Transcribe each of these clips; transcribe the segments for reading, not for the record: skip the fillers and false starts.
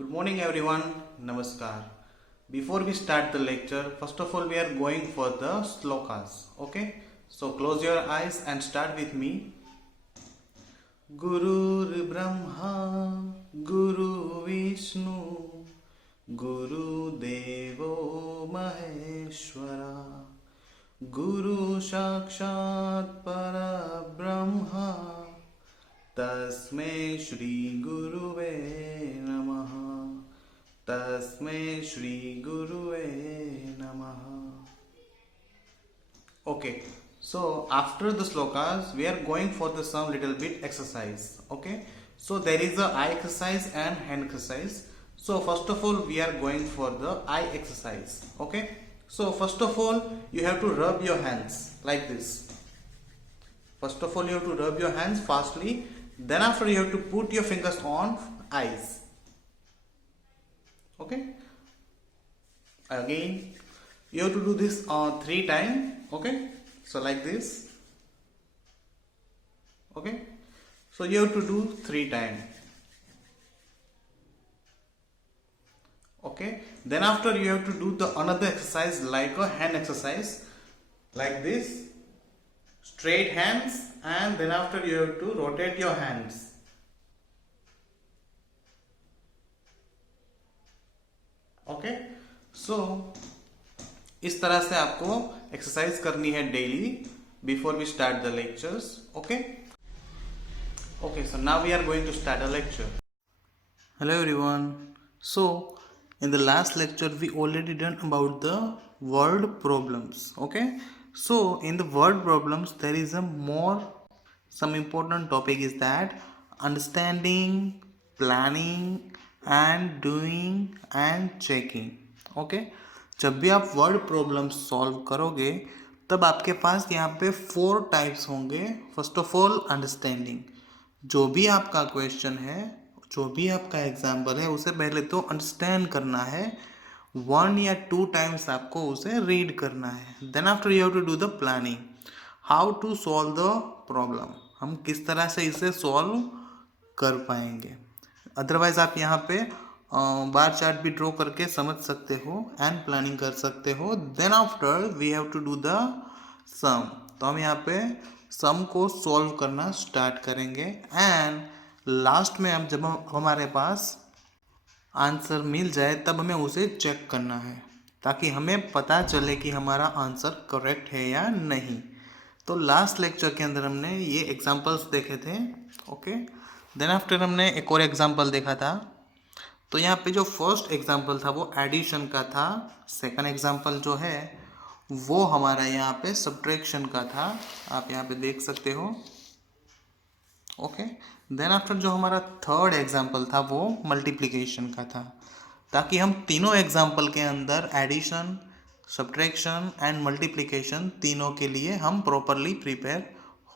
Good morning everyone. Namaskar. Before we start the lecture, first of all we are going for the slokas. Okay? So close your eyes and start with me. Guru Brahma, Guru Vishnu, Guru Devo Maheshwara, Guru Sakshat Para Brahma, तस्मै श्री गुरुवे नमः. तस्मै श्री गुरुवे नमः. Okay, so after the slokas we are going for the some little bit exercise. Okay, so there is a eye exercise and hand exercise. So first of all we are going for the eye exercise. Okay, so first of all you have to rub your hands like this. First of all you have to rub your hands fastly. Then after you have to put your fingers on eyes. Okay. Again you have to do this 3 times. Okay. So like this. Okay. So you have to do 3 times. Okay. Then after you have to do the another exercise like a hand exercise. Like this. Straight hands, and then after you have to rotate your hands. Okay, so इस तरह से आपको exercise करनी है daily before we start the lectures. Okay okay, so now we are going to start a lecture. Hello everyone. So in the last lecture we already done about the word problems. Okay, so in the word problems there is a more some important topic is that understanding, planning and doing and checking. Okay, जब भी आप word problems solve करोगे तब आपके पास यहाँ पे 4 types होंगे. First of all understanding. जो भी आपका क्वेश्चन है, जो भी आपका एग्जाम्पल है, उसे पहले तो अंडरस्टैंड करना है. 1 या 2 टाइम्स आपको उसे रीड करना है. Then after you have to do the planning. How to solve the problem. हम किस तरह से इसे सॉल्व कर पाएंगे. अदरवाइज आप यहाँ पे बार चार्ट भी ड्रॉ करके समझ सकते हो एंड प्लानिंग कर सकते हो. Then after we have to do the sum. तो हम यहाँ पे सम को सॉल्व करना स्टार्ट करेंगे एंड लास्ट में अब जब हमारे पास आंसर मिल जाए तब हमें उसे चेक करना है ताकि हमें पता चले कि हमारा आंसर करेक्ट है या नहीं. तो लास्ट लेक्चर के अंदर हमने ये एग्जांपल्स देखे थे. ओके, देन आफ्टर हमने एक और एग्जांपल देखा था. तो यहाँ पे जो फर्स्ट एग्जांपल था वो एडिशन का था. सेकंड एग्जांपल जो है वो हमारा यहाँ पे सब्ट्रैक्शन का था. आप यहाँ पे देख सकते हो. ओके, देन आफ्टर जो हमारा थर्ड एग्जांपल था वो मल्टीप्लिकेशन का था. ताकि हम तीनों एग्जांपल के अंदर एडिशन, सब्ट्रैक्शन एंड मल्टीप्लिकेशन तीनों के लिए हम प्रॉपरली प्रिपेयर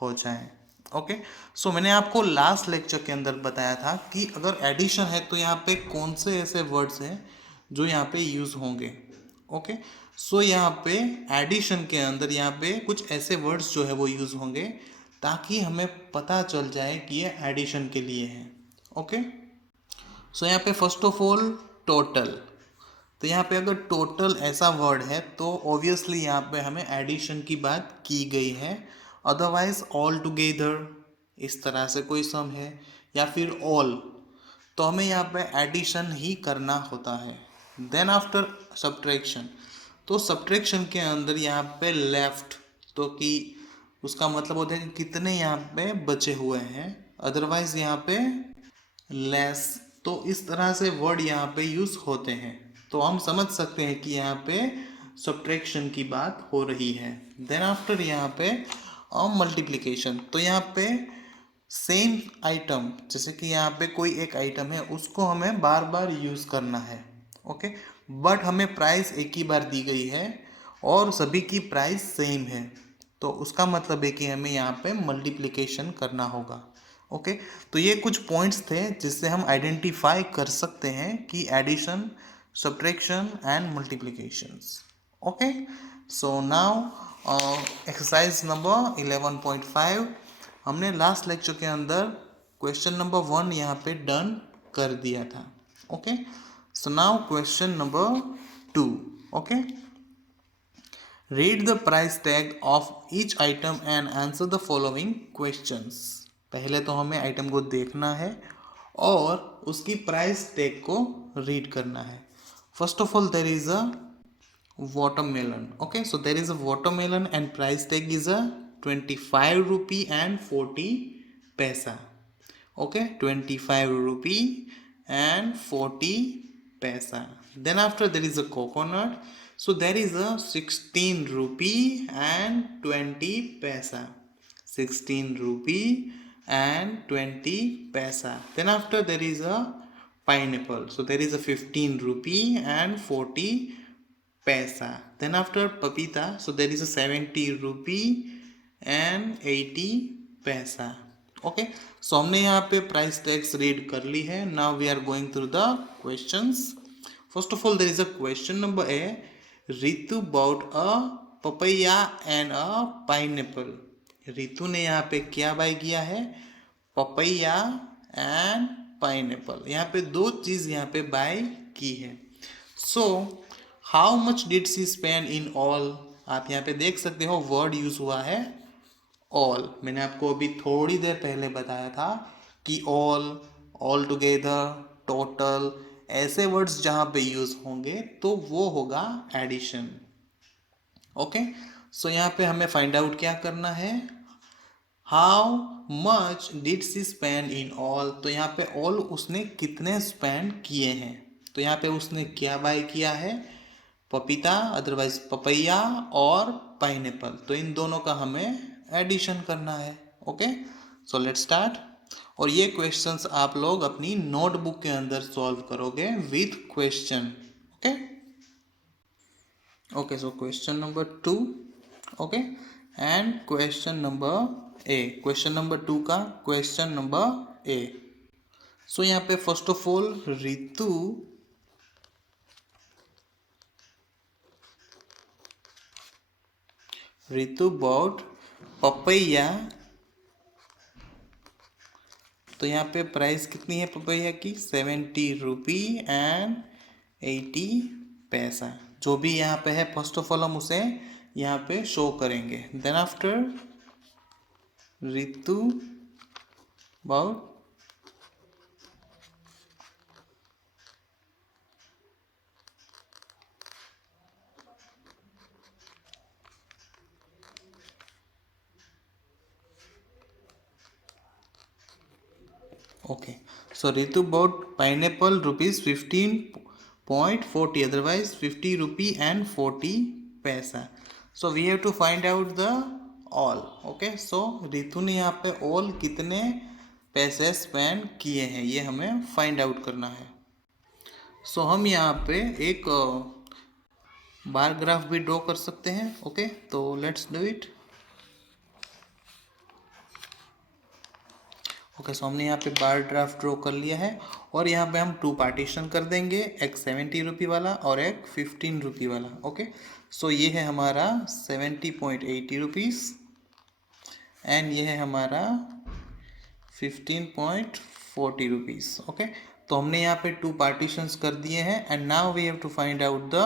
हो जाएं. ओके, सो मैंने आपको लास्ट लेक्चर के अंदर बताया था कि अगर एडिशन है तो यहाँ पे कौन से ऐसे वर्ड्स हैं जो यहाँ पे यूज़ होंगे. ओके, सो यहाँ पे एडिशन के अंदर यहाँ पे कुछ ऐसे वर्ड्स जो है वो यूज़ होंगे ताकि हमें पता चल जाए कि ये एडिशन के लिए है. ओके, सो यहाँ पे फर्स्ट ऑफ ऑल टोटल. तो यहाँ पे अगर टोटल ऐसा वर्ड है तो ऑब्वियसली यहाँ पे हमें एडिशन की बात की गई है. अदरवाइज ऑल टुगेदर इस तरह से कोई सम है या फिर ऑल, तो हमें यहाँ पे एडिशन ही करना होता है. Then after subtraction. तो सब्ट्रैक्शन के अंदर यहाँ पे लेफ्ट, तो कि उसका मतलब होता है कि कितने यहाँ पे बचे हुए हैं. अदरवाइज यहाँ पे लेस. तो इस तरह से वर्ड यहाँ पे यूज़ होते हैं तो हम समझ सकते हैं कि यहाँ पे सब्ट्रैक्शन की बात हो रही है. देन आफ्टर यहाँ पे मल्टीप्लिकेशन. तो यहाँ पे सेम आइटम, जैसे कि यहाँ पे कोई एक आइटम है उसको हमें बार बार यूज़ करना है. ओके, बट हमें प्राइस एक ही बार दी गई है और सभी की प्राइस सेम है, तो उसका मतलब है कि हमें यहाँ पे मल्टीप्लिकेशन करना होगा. ओके, तो ये कुछ पॉइंट्स थे जिससे हम आइडेंटिफाई कर सकते हैं कि addition, subtraction and multiplications. Okay, so now exercise number 11.5 हमने लास्ट लेक्चर के अंदर क्वेश्चन नंबर 1 यहाँ पे डन कर दिया था. Okay, so now question number 2. Okay, read the price tag of each item and answer the following questions. पहले तो हमें आइटम को देखना है और उसकी प्राइस टैग को रीड करना है. First of all there is a watermelon. Okay, so there is a watermelon and price tag is a 25 rupee and 40 paisa. Okay, 25 rupee and 40 paisa. Then after there is a coconut, so there is a 16 rupee and 20 paisa. 16 rupee and 20 paisa. Then after there is a pineapple, so there is a 15 rupee and 40 paisa. Then after papita, so there is a 70 rupee and 80 paisa. Okay, so हमने यहाँ पे price tags read कर ली है. Now we are going through the questions. First of all there is a question number A. Ritu bought a papaya and a pineapple. Ritu ने यहाँ पे क्या बाय किया है? Papaya and pineapple. यहाँ पे दो चीज यहाँ पे बाय की है. So how much did she spend in all? आप यहाँ पे देख सकते हो वर्ड यूज हुआ है ऑल. मैंने आपको अभी थोड़ी देर पहले बताया था कि ऑल टुगेदर, टोटल, ऐसे वर्ड्स जहां पे यूज होंगे तो वो होगा एडिशन. ओके, सो यहाँ पे हमें फाइंड आउट क्या करना है? How much did she spend in all. तो यहाँ पे ऑल उसने कितने स्पेंड किए हैं. तो यहाँ पे उसने क्या बाय किया है? पपीता, अदरवाइज पपैया और पाइनएप्पल. तो इन दोनों का हमें एडिशन करना है. Okay, so let's start. और ये क्वेश्चंस आप लोग अपनी नोटबुक के अंदर सॉल्व करोगे with question. Okay okay, so question number 2. Okay, and question number A. Question number 2 का क्वेश्चन नंबर ए. सो यहाँ पे first of all Ritu bought papaya. तो यहाँ पे प्राइस कितनी है पपैया की? 70 रुपी एंड 80 पैसा. जो भी यहाँ पे है फर्स्ट ऑफ ऑल हम उसे यहाँ पे शो करेंगे. Then after Ritu bought okay, so Ritu bought pineapple rupees 15.40, otherwise 50 rupee and 40 paisa. So we have to find out the all. Okay, so Ritu ने यहाँ पे all कितने पैसे स्पेंड किए हैं ये हमें फाइंड आउट करना है. सो हम यहाँ पे एक बार ग्राफ भी ड्रॉ कर सकते हैं. ओके, तो let's do it. Okay, so हमने यहाँ पे बार ग्राफ ड्रॉ कर लिया है और यहाँ पे हम 2 पार्टीशन कर देंगे, एक 70 रुपी वाला और एक 15 रुपी वाला. ओके, सो ये है हमारा 70.80 रुपीज़ एंड ये है हमारा 15.40 रुपीज़. ओके, तो हमने यहाँ पे 2 पार्टीशंस कर दिए हैं and now we have to find out the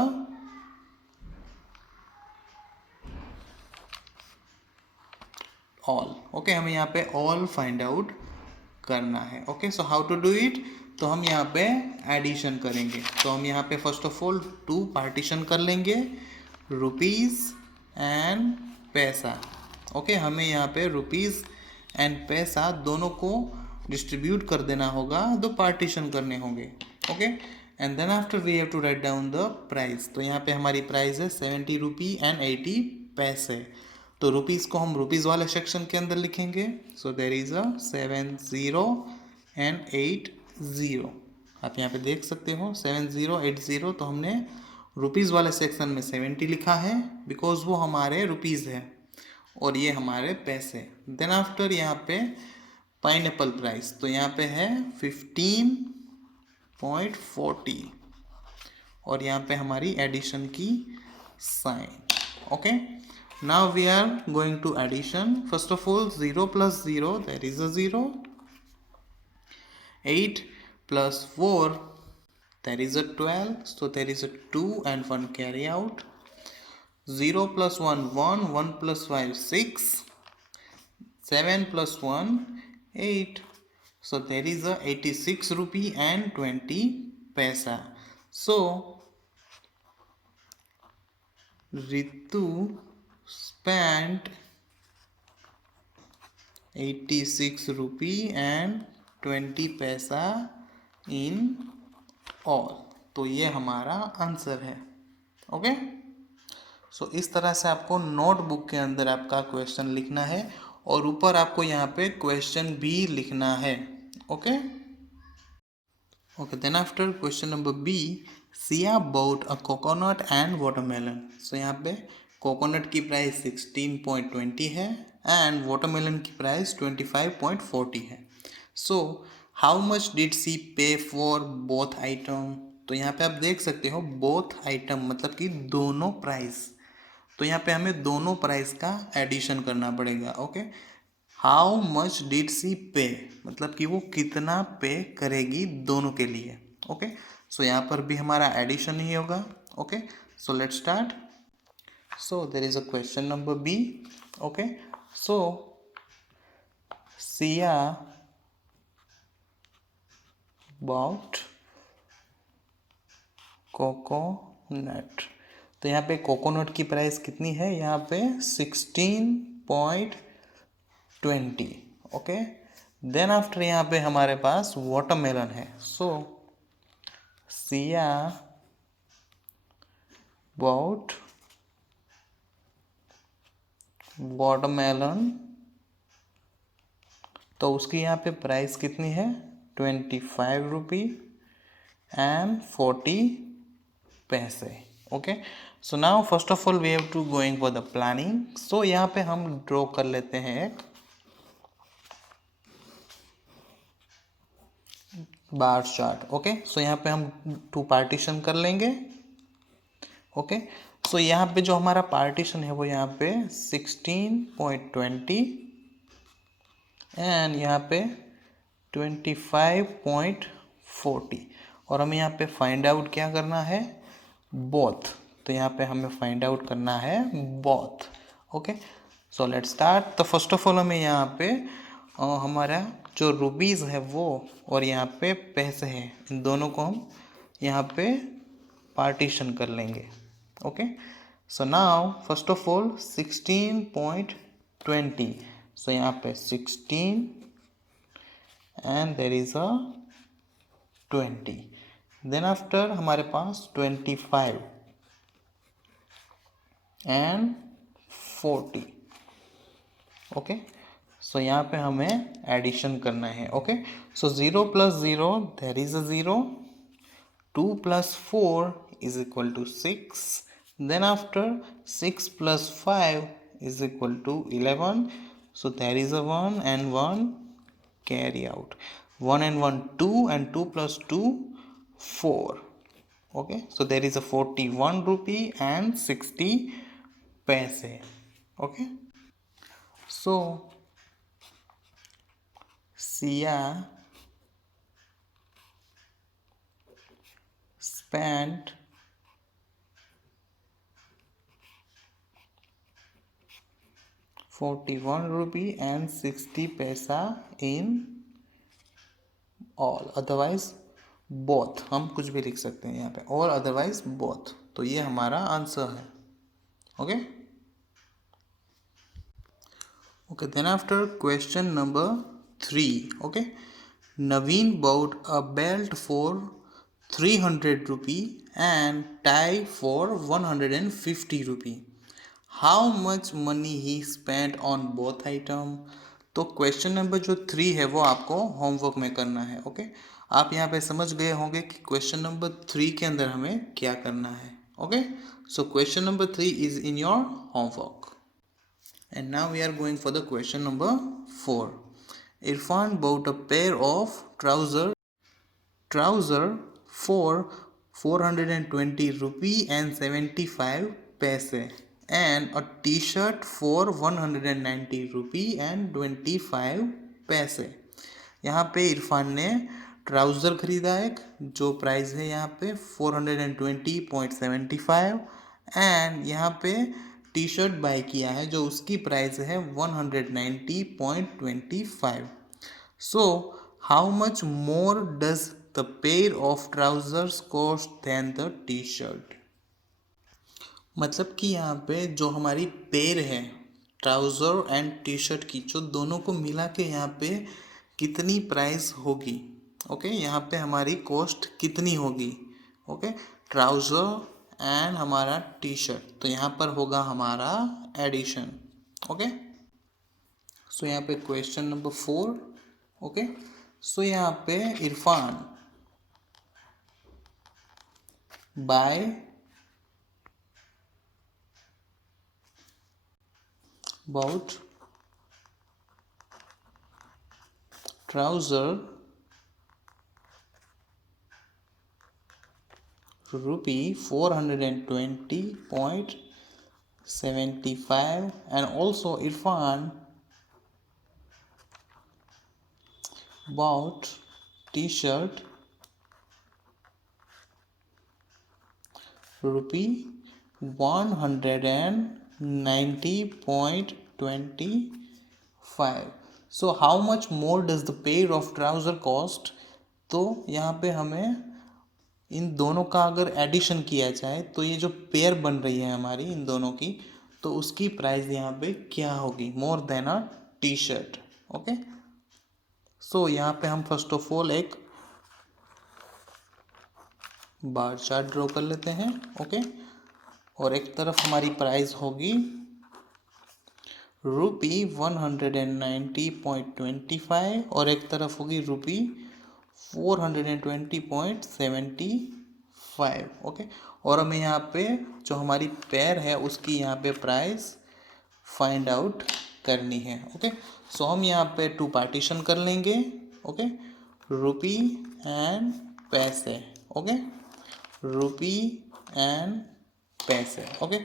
all. Okay, हमें यहाँ पे ऑल फाइंड आउट करना है. Okay, so how to do it? तो हम यहाँ पे एडिशन करेंगे. तो हम यहाँ पे फर्स्ट ऑफ ऑल 2 पार्टीशन कर लेंगे, रुपीज़ एंड पैसा. ओके, हमें यहाँ पे रुपीज़ एंड पैसा दोनों को डिस्ट्रीब्यूट कर देना होगा, 2 पार्टीशन करने होंगे. Okay, and then after we have to write down the price. तो यहाँ पे हमारी प्राइस है 70 रुपी एंड 80 पैसे. तो रुपीज़ को हम रुपीज़ वाले सेक्शन के अंदर लिखेंगे. So there is a 70 and 80. आप यहाँ पे देख सकते हो 7080. तो हमने रुपीज़ वाले सेक्शन में 70 लिखा है बिकॉज वो हमारे रुपीज़ है और ये हमारे पैसे. देन आफ्टर यहाँ पे पाइनएप्पल प्राइस. तो यहाँ पे है 15.40 और यहाँ पे हमारी एडिशन की sign. Okay, now we are going to addition. First of all 0 plus 0, there is a 0. 8 plus 4, There is a 12, so there is a 2 and 1 carry out. 0 plus 1 1, 1 plus 5 6, 7 plus 1 8. So there is a 86 rupee and 20 paisa. So Ritu spent 86 rupee and 20 पैसा इन all. तो ये हमारा answer है. Okay, so इस तरह से आपको notebook के अंदर आपका क्वेश्चन लिखना है और ऊपर आपको यहाँ पे क्वेश्चन भी लिखना है. Okay okay, then after question number B, Siya bought a coconut and watermelon. So यहाँ पे कोकोनट की प्राइस 16.20 है एंड वाटरमेलन की प्राइस 25.40 है. सो हाउ मच डिड सी पे फॉर बोथ आइटम. तो यहाँ पे आप देख सकते हो बोथ आइटम मतलब कि दोनों प्राइस. तो यहाँ पे हमें दोनों प्राइस का एडिशन करना पड़ेगा. ओके, हाउ मच डिड सी पे मतलब कि वो कितना पे करेगी दोनों के लिए. ओके, सो यहाँ पर भी हमारा एडिशन ही होगा. Okay, so let's start. So there is a question number B. Okay, so Siya bought coconut. तो यहाँ पे कोकोनट की प्राइस कितनी है, यहाँ पे 16.20. ओके, देन आफ्टर यहाँ पे हमारे पास वाटरमेलन है. सो सिया bought वाटरमेलन. तो उसकी यहाँ पे प्राइस कितनी है, 25 रुपी एंड 40 पैसे. Okay, so now first of all we have to going for the planning. So यहाँ पे हम ड्रॉ कर लेते हैं एक बार चार्ट. ओके, सो यहाँ पे हम 2 पार्टीशन कर लेंगे. ओके, सो यहाँ पे जो हमारा पार्टीशन है वो यहाँ पे 16.20 एंड यहाँ पे 25.40. और हमें यहाँ पे फाइंड आउट क्या करना है, बोथ. तो यहाँ पे हमें फाइंड आउट करना है both. Okay, so let's start. तो फर्स्ट ऑफ ऑल हमें यहाँ पे हमारा जो रुपीज़ है वो और यहाँ पे पैसे हैं, इन दोनों को हम यहाँ पे पार्टीशन कर लेंगे. Okay, so now first of all 16.20. सो यहाँ पे 16 and there is a 20. then after हमारे पास 25 and 40. ओके, सो यहाँ पे हमें एडिशन करना है. Okay, so 0 plus 0 there is a 0. 2 plus 4 is equal to 6. then after 6 plus 5 is equal to 11. so there is a 1 and 1 carry out. 1 and 1 2 and 2 plus 2 4. Okay, so there is a 41 rupee and 60 paise. Okay, so Sia spent 41 rupee and 60 पैसा in all. Otherwise both हम कुछ भी लिख सकते हैं यहाँ पे, और अदरवाइज बोथ. तो ये हमारा आंसर है. Okay okay, then after question number 3. Okay, Naveen bought a belt for 300 rupee and tie for 150 rupee. How much money he spent on both item. तो क्वेश्चन नंबर जो 3 है वो आपको होमवर्क में करना है. ओके, आप यहाँ पे समझ गए होंगे कि क्वेश्चन नंबर 3 के अंदर हमें क्या करना है. Okay, so question number 3 is in your homework. And now we are going for the question number 4. Irfan bought a pair of trouser for 420 rupee and 75 paise and a t-shirt for 190 rupee and 25 पैसे. यहाँ पे इरफान ने trouser खरीदा एक, जो price है यहाँ पे 420.75, एंड यहाँ पे टी शर्ट बाय किया है जो उसकी प्राइस है 190.25. So how much more does the pair of trousers cost than the T shirt. मतलब कि यहाँ पे जो हमारी पेयर है ट्राउज़र एंड टी शर्ट की, जो दोनों को मिला के यहाँ पे कितनी प्राइस होगी. ओके, यहाँ पे हमारी कॉस्ट कितनी होगी. ओके, ट्राउज़र एंड हमारा टी शर्ट, तो यहाँ पर होगा हमारा एडिशन. ओके, सो यहाँ पे क्वेश्चन नंबर 4. ओके, सो यहाँ पे Irfan by bought trouser rupee 420.75, and also Irfan bought t-shirt rupee 190.25. So how much more does the pair of trouser cost. तो यहाँ पे हमें इन दोनों का अगर एडिशन किया जाए तो ये जो पेयर बन रही है हमारी इन दोनों की, तो उसकी प्राइस यहाँ पे क्या होगी, मोर देन अ टी शर्ट. ओके, सो यहाँ पे हम फर्स्ट ऑफ ऑल एक बार चार्ट ड्रॉ कर लेते हैं. ओके, और एक तरफ हमारी प्राइस होगी रुपी 190.25 और एक तरफ होगी रुपी 420.75. ओके, और हमें यहाँ पे जो हमारी पेयर है उसकी यहाँ पे प्राइस फाइंड आउट करनी है. ओके, सो हम यहाँ पे 2 पार्टीशन कर लेंगे. ओके, रुपी एंड पैसे. ओके, रुपी एंड पैसे. ओके,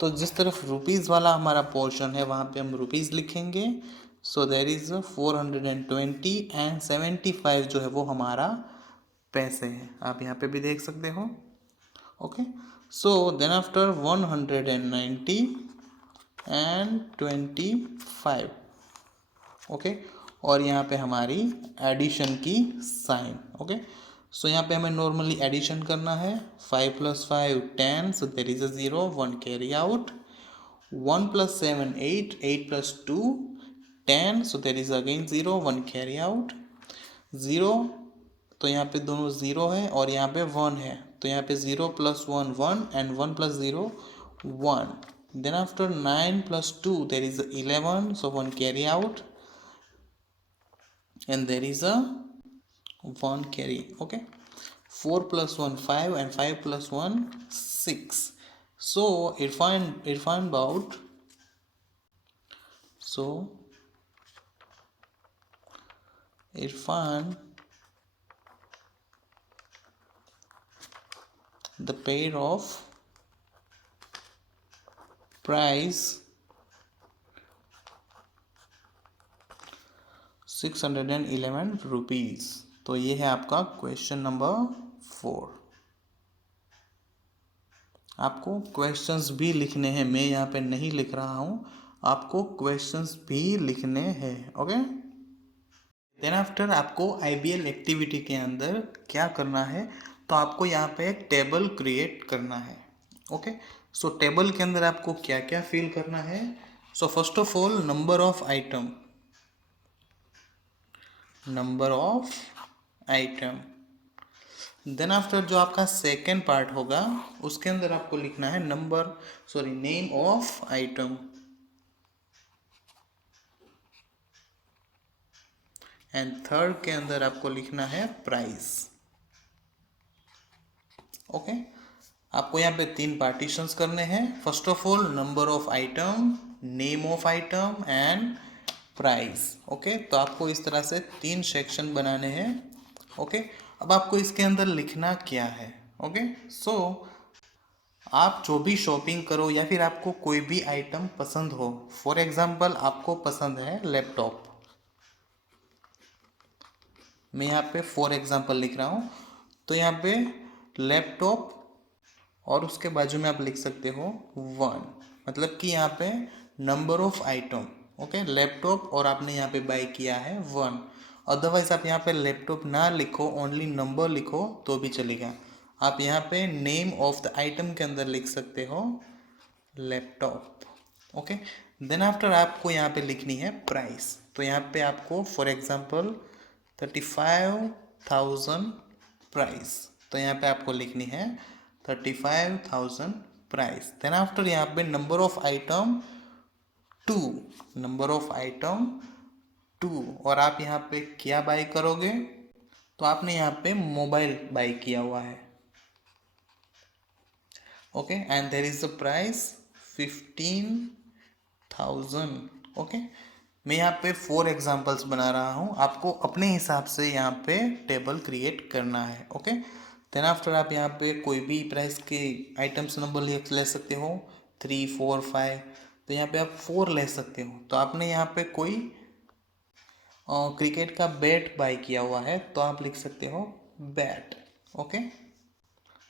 तो जिस तरफ रुपीज़ वाला हमारा पोर्शन है वहाँ पे हम रुपीज़ लिखेंगे. सो देयर इज़ 420 एंड 75 जो है वो हमारा पैसे है. आप यहाँ पे भी देख सकते हो. Okay, so then after 190 and 25. Okay, और यहाँ पे हमारी एडिशन की साइन. ओके, सो यहाँ पे हमें नॉर्मली एडिशन करना है. 5 + 5 10, so there is a 0, 1 carry out. 1 + 7 8, 8 + 2 10, so there is again 0, 1 carry out. 0, तो यहाँ पे दोनों 0 है और यहाँ पे 1 है, तो यहाँ पे 0 + 1 1 and 1 + 0 1. Then after 9 + 2 there is 11, so 1 carry out and there is a 1 carry. Okay, 4 + 1 5 and 5 + 1 6. So Irfan bought, so Irfan, the pair of price 611 rupees. तो ये है आपका क्वेश्चन नंबर 4. आपको क्वेश्चंस भी लिखने हैं, मैं यहाँ पे नहीं लिख रहा हूँ, आपको क्वेश्चंस भी लिखने हैं. ओके, देन आफ्टर आपको IBL एक्टिविटी के अंदर क्या करना है, तो आपको यहाँ पे एक टेबल क्रिएट करना है. ओके, सो टेबल के अंदर आपको क्या क्या फिल करना है. So first of all number of item, number of item. Then after जो आपका सेकेंड पार्ट होगा उसके अंदर आपको लिखना है name of item. And third के अंदर आपको लिखना है प्राइस. ओके, आपको यहाँ पे 3 पार्टीशंस करने हैं. First of all number of item, name of item and price. Okay, तो आपको इस तरह से 3 सेक्शन बनाने हैं. ओके, अब आपको इसके अंदर लिखना क्या है. ओके, सो आप जो भी शॉपिंग करो या फिर आपको कोई भी आइटम पसंद हो, फॉर एग्जांपल आपको पसंद है लैपटॉप, मैं यहाँ पे फॉर एग्जांपल लिख रहा हूँ। तो यहाँ पे लैपटॉप और उसके बाजू में आप लिख सकते हो 1, मतलब कि यहाँ पे number of item. Okay, laptop और आपने यहाँ पे बाय किया है 1। अदरवाइज आप यहाँ पे लैपटॉप ना लिखो, ओनली नंबर लिखो तो भी चलेगा। आप यहाँ पे नेम ऑफ द आइटम के अंदर लिख सकते हो लैपटॉप। ओके, देन आफ्टर आपको यहाँ पे लिखनी है प्राइस। तो यहाँ पे आपको फॉर एग्जांपल 35,000 प्राइस, तो यहाँ पे आपको लिखनी है 35,000 प्राइस। देन आफ्टर यहाँ पे number of item 2, number of item 2, और आप यहाँ पे क्या बाय करोगे, तो आपने यहाँ पे मोबाइल बाय किया हुआ है। Okay, and there is the price 15,000। Okay, मैं यहाँ पे 4 एग्जांपल्स बना रहा हूँ, आपको अपने हिसाब से यहाँ पे टेबल क्रिएट करना है। ओके, देन आफ्टर आप यहाँ पे कोई भी प्राइस के आइटम्स नंबर ले सकते हो, 3, 4, 5। तो यहाँ पे आप 4 ले सकते हो। तो आपने यहाँ पे कोई क्रिकेट का बैट बाय किया हुआ है, तो आप लिख सकते हो बैट। ओके,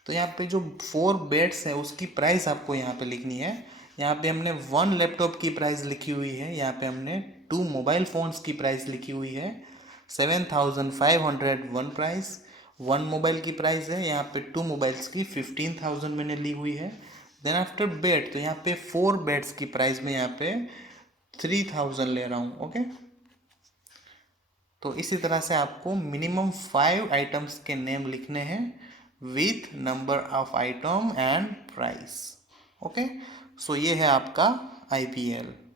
तो यहाँ पे जो 4 बैट्स है उसकी प्राइस आपको यहाँ पे लिखनी है। यहाँ पे हमने 1 लैपटॉप की प्राइस लिखी हुई है, यहाँ पे हमने 2 मोबाइल फ़ोन्स की प्राइस लिखी हुई है। 7,501 प्राइस 1 मोबाइल की प्राइस है, यहाँ पे 2 मोबाइल्स की 15,000 मैंने ली हुई है। देन आफ्टर बेड, तो यहाँ पे 4 बेड्स की प्राइस में यहाँ पे 3,000 ले रहा हूँ। ओके, तो इसी तरह से आपको मिनिमम 5 आइटम्स के नेम लिखने हैं with number of item and price. Okay, so ये है आपका IPL।